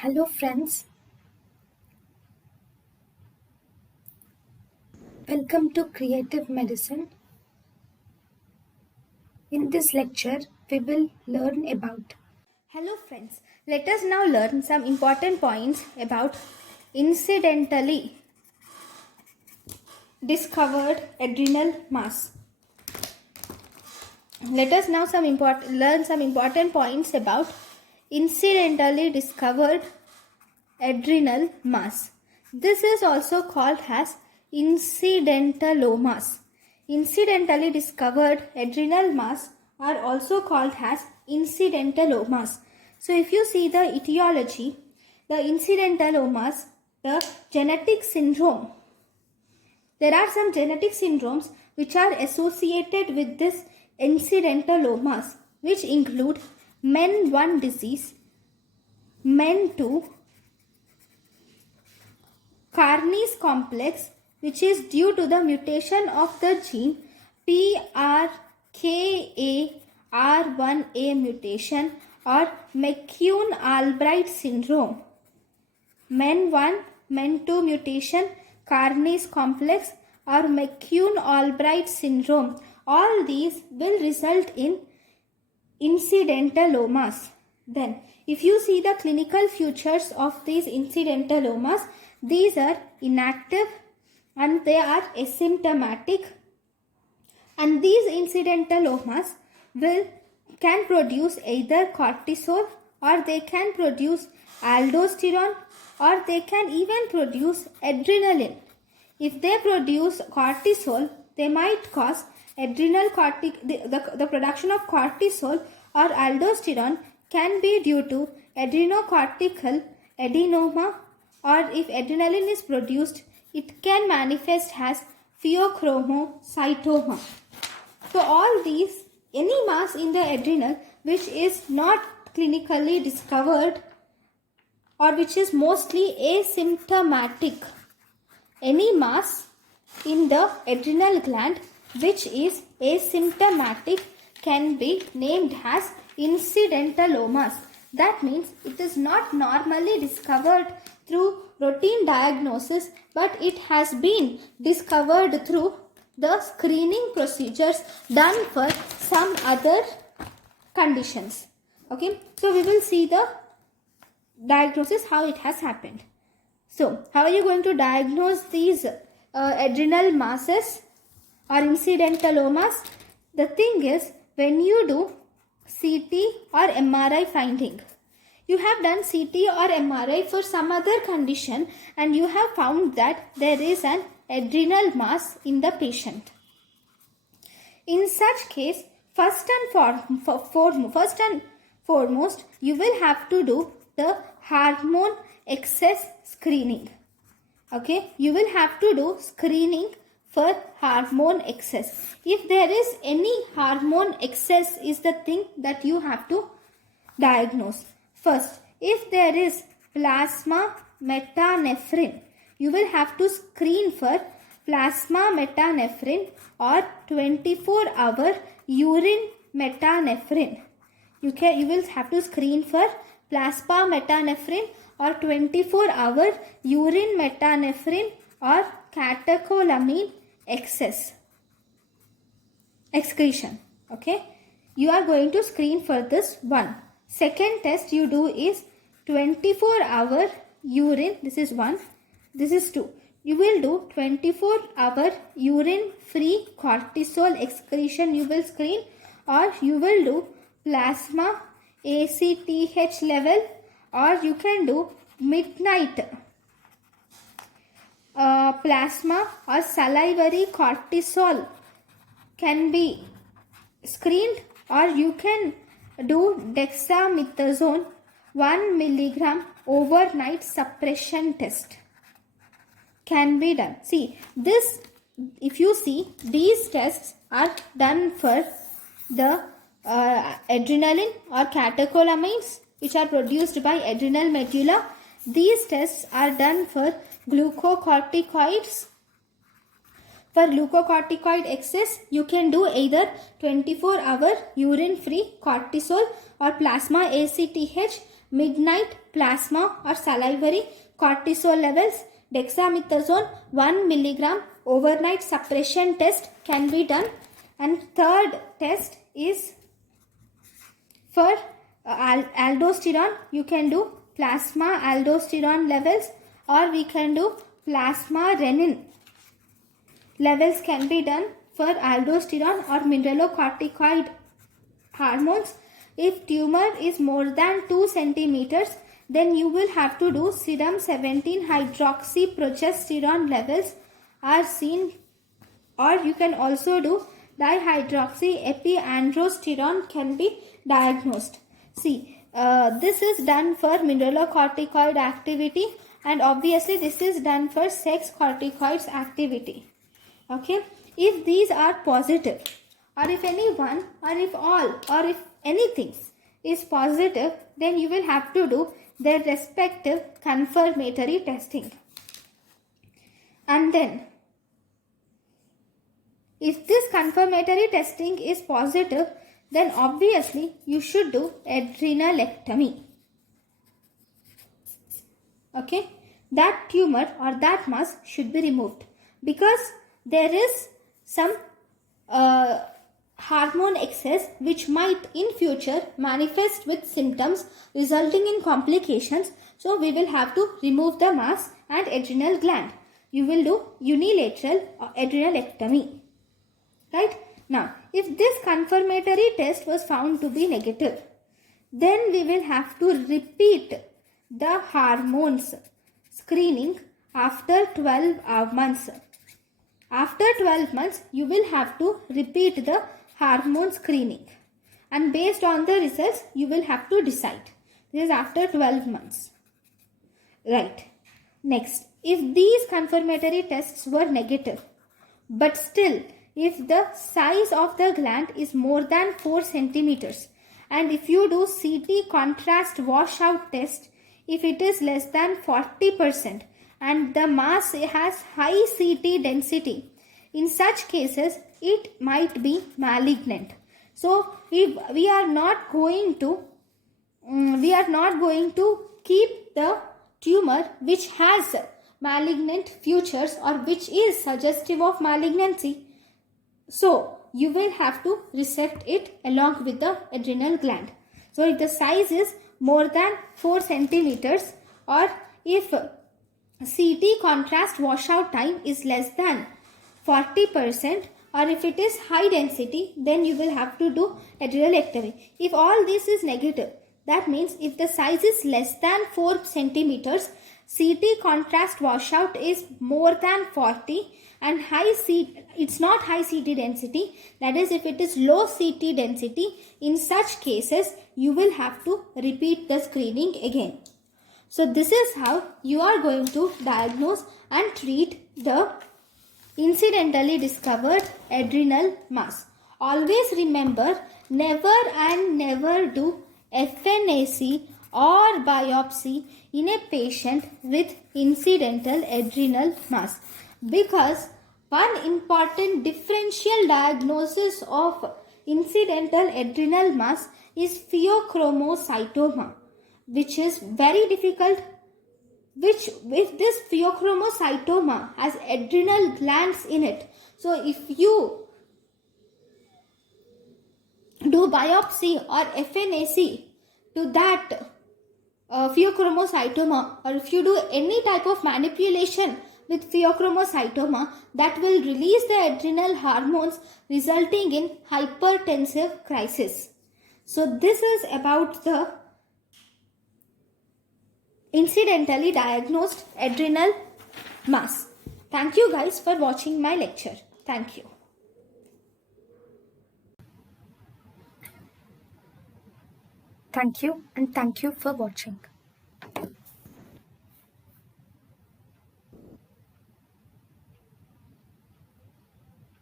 Hello friends, welcome to Creative Medicine. In this lecture, we will learn about. Hello friends, let us now learn some important points about incidentally discovered adrenal mass. Let us now learn some important points about incidentally discovered adrenal mass. This is also called as incidentalomas. Incidentally discovered adrenal mass are also called as incidentalomas. So if you see the etiology, the incidentalomas, the genetic syndrome, there are some genetic syndromes which are associated with this incidentalomas, which include MEN1 disease, MEN2, Carney's complex, which is due to the mutation of the gene PRKAR1A mutation, or McCune-Albright syndrome. MEN1, MEN2 mutation, Carney's complex, or McCune-Albright syndrome. All these will result in incidentalomas. Then, if you see the clinical features of these incidentalomas, these are inactive and they are asymptomatic, and these incidentalomas can produce either cortisol, or they can produce aldosterone, or they can even produce adrenaline. If they produce cortisol, they might cause the production of cortisol or aldosterone can be due to adrenocortical adenoma, or if adrenaline is produced, it can manifest as pheochromocytoma. So all these, any mass in the adrenal which is not clinically discovered or which is mostly asymptomatic, any mass in the adrenal gland which is asymptomatic can be named as incidentalomas. That means it is not normally discovered through routine diagnosis, but it has been discovered through the screening procedures done for some other conditions. Okay, so we will see the diagnosis, how it has happened. So, how are you going to diagnose these adrenal masses or incidentalomas? The thing is, when you do CT or MRI finding, you have done CT or MRI for some other condition and you have found that there is an adrenal mass in the patient. In such case, first and foremost, you will have to do the hormone excess screening. Okay, you will have to do screening for hormone excess. If there is any hormone excess is the thing that you have to diagnose. First, if there is plasma metanephrine, you will have to screen for plasma metanephrine or 24-hour urine metanephrine. You will have to screen for plasma metanephrine or 24-hour urine metanephrine or catecholamine excretion. Okay, you are going to screen for this one. Second test you do is 24-hour urine. This is one. This is two. You will do 24-hour urine free cortisol excretion. You will screen, or you will do plasma ACTH level, or you can do midnight plasma or salivary cortisol can be screened, or you can do dexamethasone 1 milligram overnight suppression test can be done. See, this, if you see, these tests are done for the adrenaline or catecholamines which are produced by adrenal medulla. These tests are done for glucocorticoids. For glucocorticoid excess, you can do either 24-hour urine free cortisol or plasma ACTH midnight plasma or salivary cortisol levels, dexamethasone 1 milligram overnight suppression test can be done. And third test is for aldosterone. You can do plasma aldosterone levels, or we can do plasma renin levels can be done for aldosterone or mineralocorticoid hormones. If tumor is more than 2 centimeters, then you will have to do serum 17 hydroxyprogesterone levels are seen, or you can also do dihydroxyepiandrosterone can be diagnosed. See, this is done for mineralocorticoid activity, and obviously this is done for sex corticoids activity. Okay, if these are positive, or if any one, or if all, or if anything is positive, then you will have to do their respective confirmatory testing. And then if this confirmatory testing is positive, then obviously you should do adrenalectomy. Okay, that tumor or that mass should be removed, because there is some hormone excess which might in future manifest with symptoms resulting in complications. So we will have to remove the mass and adrenal gland. You will do unilateral adrenalectomy. Right? Now, if this confirmatory test was found to be negative, then we will have to repeat the hormones screening after 12 months. After 12 months, you will have to repeat the hormone screening, and based on the results, you will have to decide. This is after 12 months. Right. Next, if these confirmatory tests were negative, but still, if the size of the gland is more than 4 centimeters, and if you do CT contrast washout test, if it is less than 40%, and the mass has high CT density, in such cases it might be malignant. So we are not going to keep the tumor which has malignant features or which is suggestive of malignancy. So you will have to resect it along with the adrenal gland. So if the size is more than 4 centimeters, or if CT contrast washout time is less than 40%, or if it is high density, then you will have to do adrenalectomy. If all this is negative, that means if the size is less than 4 centimeters, CT contrast washout is more than 40, and it's not high CT density, that is if it is low CT density, in such cases you will have to repeat the screening again. So this is how you are going to diagnose and treat the incidentally discovered adrenal mass. Always remember, never and never do FNAC or biopsy in a patient with incidental adrenal mass, because one important differential diagnosis of incidental adrenal mass is pheochromocytoma, which is very difficult. Which, if this pheochromocytoma has adrenal glands in it, so if you do biopsy or FNAC to that pheochromocytoma, or if you do any type of manipulation with pheochromocytoma, that will release the adrenal hormones, resulting in hypertensive crisis. So this is about the incidentally diagnosed adrenal mass. Thank you guys for watching my lecture. Thank you. Thank you, and thank you for watching.